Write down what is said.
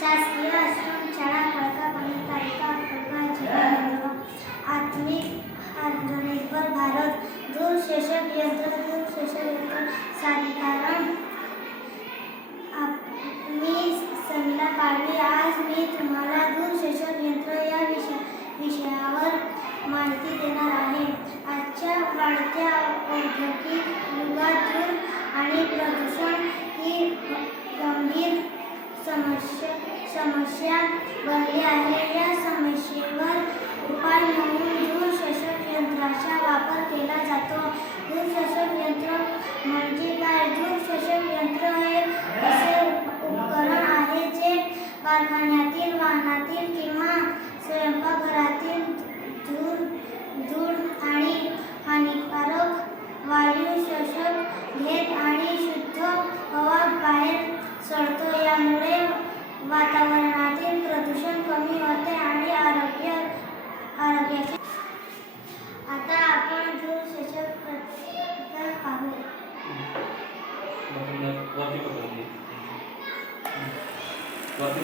शासकीय आश्रमशाळा खडकापाणी तालुका अक्कलकोट जिल्हा नंदुरबार. आत्मिक आत्मनिर्भर भारत दूरशेषक यंत्र सादरीकरण. मी समीला पाडवी. आज मी तुम्हाला दूरशेषक यंत्र या विषयावर माहिती देणार आहे. आजच्या वाढत्या औद्योगिक युगात धूर आणि प्रदूषण ही गंभीर समस्या बनली आहे. या समस्येवर उपाय म्हणून दूरशेषक यंत्राचा वापर केला जातो. दूरशेषक यंत्र म्हणजे काय? दूरशेषक यंत्र हे असे उपकरण आहे जे कारखान्यातील, वाहनातील किंवा स्वयंपाकघरातील धूळ आणि हानिकारक वायू शोषून घेत आणि शुद्ध हवा बाहेर सोडतो. यामुळे वातावरणातील प्रदूषण कमी होते आणि आरोग्याचे. आता आपण दूरशेषक प्रकार पाहू. वरती